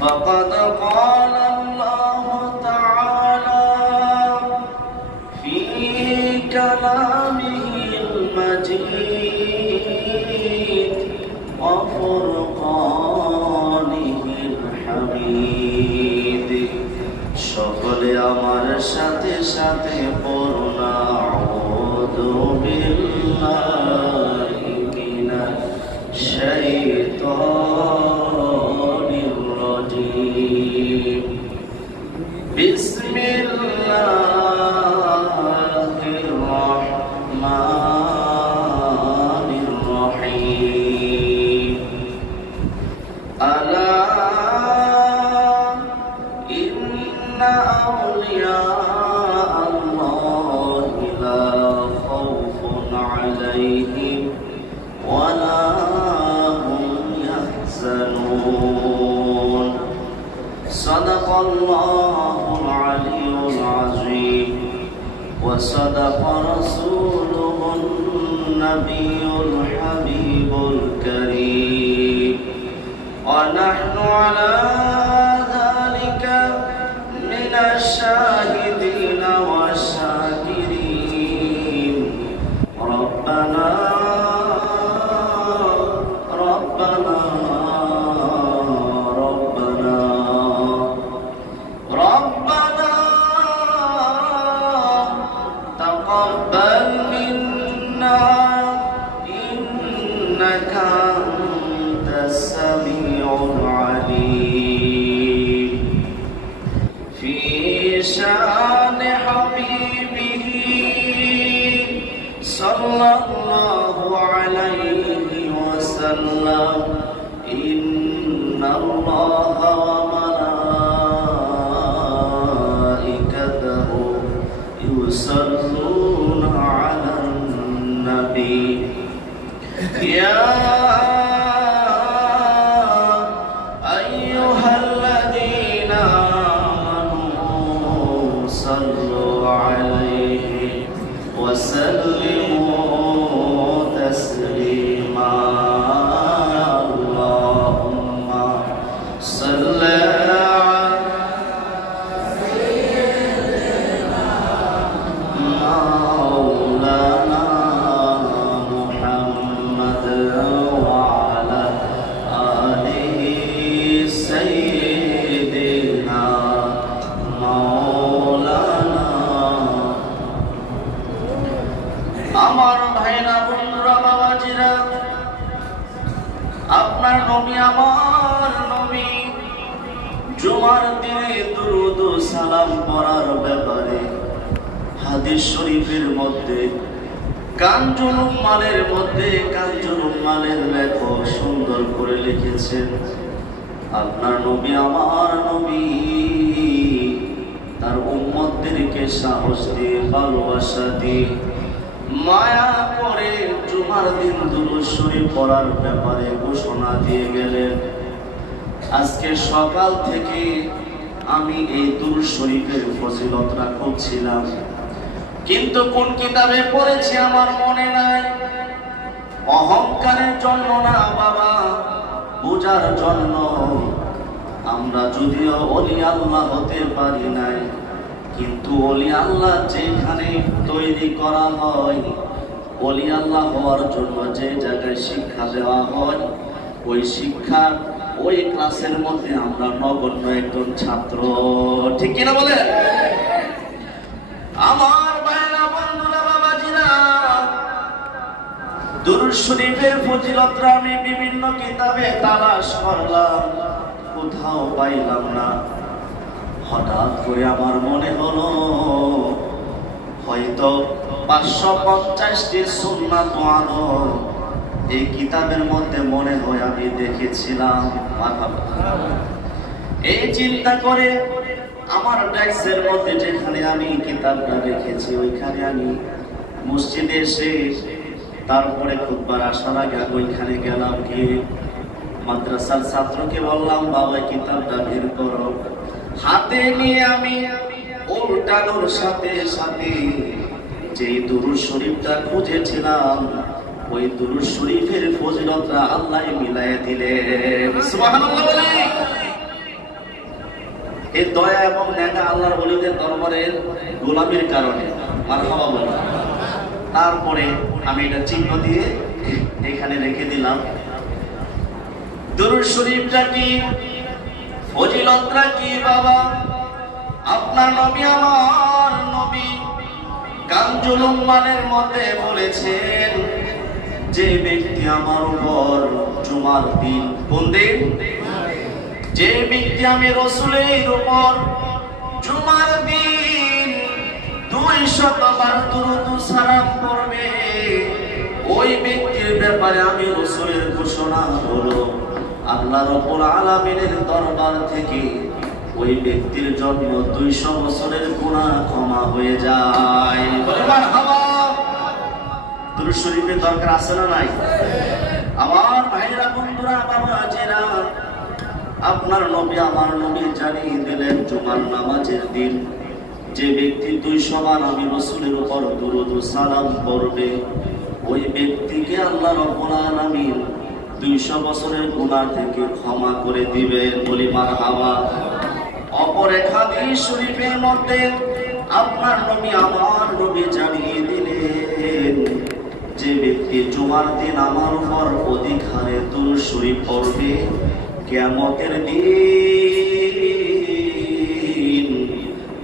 فقد قال الله تعالى في كلامه المجيد وفرقانه الحميد সকলে আমার সাথে সাথে পড়ুন আউযু বিল্লাহি মিনাশ শাইতানির রাজীম বিসমিল্লাহির রাহমানির রাহিম আলা صدق الله العلي العظيم وصدق رسوله النبي الحبيب الكريم ونحن على ذلك من الشاهدين والشاكرين ربنا تقبل منا إنك أنت السميع العليم في شأن حبيبه صلى الله عليه وسلم إن الله وملائكته يصلون على النبي يا أيها الذين آمنوا صلوا عليه وسلموا تسليما اللهم صل আমার ভাইরা বন্ধুরা বাবাজিরা আপনার নবী আমার নবী জুমার দিনে দুরূদ ও সালাম পড়ার ব্যাপারে হাদিস শরীফের মধ্যে কানজুল উম্মালের লেখক সুন্দর করে লিখেছেন আপনার নবী আমার নবী তার উম্মতদেরকে সাহস দিয়ে ভালোবাসা দিয়ে মায়া করে জুমার দিন দুরূদ শরীফ পড়ার ব্যাপারে ঘোষণা দিয়ে গেলেন। আজকে সকাল থেকে আমি এই দুরূদ শরীফের ফজিলতটা খুঁজছিলাম, কিন্তু কোন কিতাবে পড়েছি আমার মনে নাই। অহংকারের জন্য না বাবা, বোঝার জন্য। আমরা যদিও ওলি আল্লাহ হতে পারি নাই, কিন্তু ওলি আল্লাহ যেখানে তৈরি করা হয়, ওলি আল্লাহ হওয়ার জন্য যে জায়গায় শিক্ষা দেওয়া হয়, ওই শিক্ষার ওই ক্লাসের মধ্যে আমরা নগণ্য একজন ছাত্র। ঠিক কিনা বলে? আমার ভাইরা বন্ধুরা বাবাজিরা, দুরূদ শরীফের ফজিলতটা আমি বিভিন্ন কিতাবে তালাশ করলাম, কোথাও পাইলাম না। হঠাৎ করে আমার মনে হলো হয়তো 550টি সুন্নাত ও আমল এই কিতাবের মধ্যে মনে হয় আমি দেখেছিলাম। এই চিন্তা করে আমার ডেস্কের মধ্যে যেখানে আমি কিতাবটা রেখেছি ওইখানে আমি মসজিদে এসে তারপরে খুতবার আসার আগে ওইখানে গেলাম, গিয়ে মাদ্রাসার ছাত্রকে বললাম বাবা কিতাবটা বের করো। হাতে নিয়ে আমি উল্টানোর সাথে সাথে যে দুরূদ শরীফটা খুঁজেছিলাম ওই দুরূদ শরীফের ফজিলতটা আল্লাহ মিলায়ে দিলেন। সুবহানাল্লাহ বলি। এই দয়া এবং নেঙ্গা আল্লাহর ওলিদের দরবারের গোলামির কারণে। মারহাবা বলেন। তারপরে আমি এটা চিহ্ন দিয়ে এখানে রেখে দিলাম। দুরূদ শরীফটা কি, ফজিলতটা কি বাবা? আপনার নবী, আমার নবী কানজুল উম্মানের মধ্যে বলেছেন, যে ব্যক্তি আমার উপর জুমার দিন, কোন দিন? যে ব্যক্তি আমি রাসূলের উপর জুমার দিন 200 বার দুরূদ ও সালাম পড়বে, ওই ব্যক্তির ব্যাপারে আমি রাসূলের ঘোষণা হলো আল্লাহ রাব্বুল আলামিনের দরবার থেকে ওই ব্যক্তির জন্য 200 বছরের গুনাহ ক্ষমা হয়ে যায়। মারহাবা। দুরূদ শরীফের দরকার আছে না নাই? আমার ভাইরা, বন্ধুরা, বাবাজিরা, আপনার নবী, আমার নবী জানিয়ে দিলেন জুমার নামাজের দিন যে ব্যক্তি 200 বার আমি রাসূলের উপর দুরূদ ও সালাম পড়বে, ওই ব্যক্তিকে আল্লাহ রাব্বুল আলামিন 200 বছরের গুনাহ থেকে ক্ষমা করে দিবেন। বলি মারহাবা। অপর এক হাদিস শরীফের মধ্যে আপনার নবী, আমার নবী জানিয়ে দিলেন যে ব্যক্তি জুমার দিন আমার উপর অধিক হারে দুরূদ শরীফ পড়বে,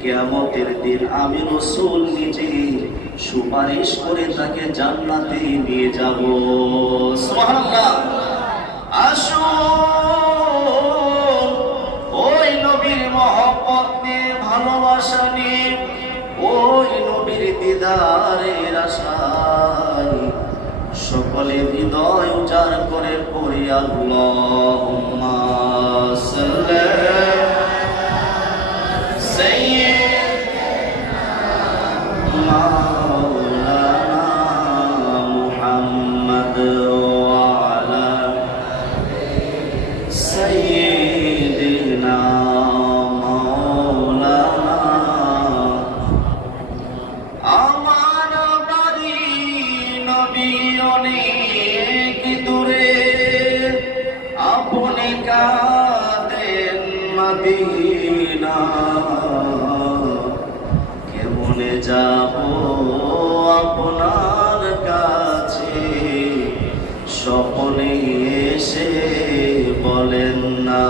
কিয়ামতের দিন আমি রাসূল নিজে সুপারিশ করে তাকে জান্নাতে নিয়ে যাব। সুবহানাল্লাহ। আসুন ওই নবীর মহব্বত নিয়ে, ভালোবাসা নিয়ে, ওই নবীর দিদারের আশায় সকলে হৃদয় উজাড় করে পড়ি আল্লাহুম্মা সাল্লি সাইয়্যিদিনা মাওলানা মুহাম্মদ ওয়া আলা সাইয়্যিদিনা মাওলানা। আমার বাড়ি নবী অনেক দূরে, আপনি কাঁদেন মদিনা, কেমনে যাব আপনার কাছে, স্বপ্নে এসে বলেন না।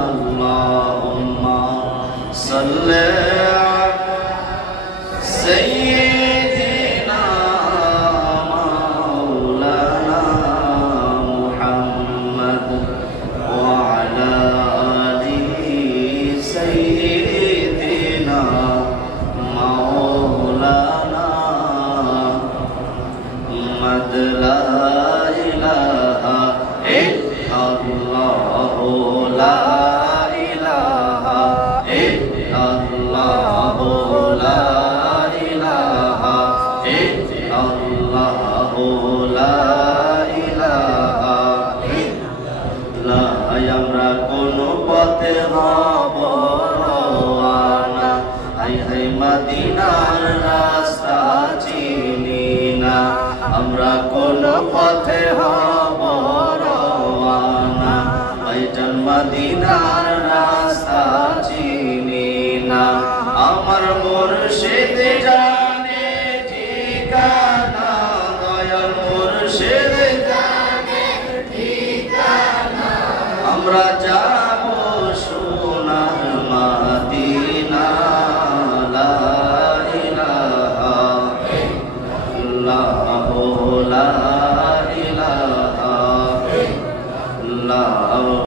আল্লাহুম্মা সাল্লি সাইয়্যিদিনা মাওলানা মুহাম্মদ ওয়া আলা আলি সাইয়্যিদিনা মাওলানা মুহাম্মদ। লা ইলাহা ইল্লাল্লাহ, লা ইলাহা ইল্লাল্লাহ, লা ইলাহা ইল্লাল্লাহ, লা ইলাহা ইল্লাল্লাহ। আমরা কোন পথে হব রওয়ানা, হাই হাই মদিনার রাস্তা চিনি না। আমরা কোন পথে হব রওয়ানা, ভাইজান মদিনার রাস্তা চিনি না। আমার মুর্শিদ জানে ঠিকানা, দয়াল মুর্শিদ জানে ঠিকানা। আমরা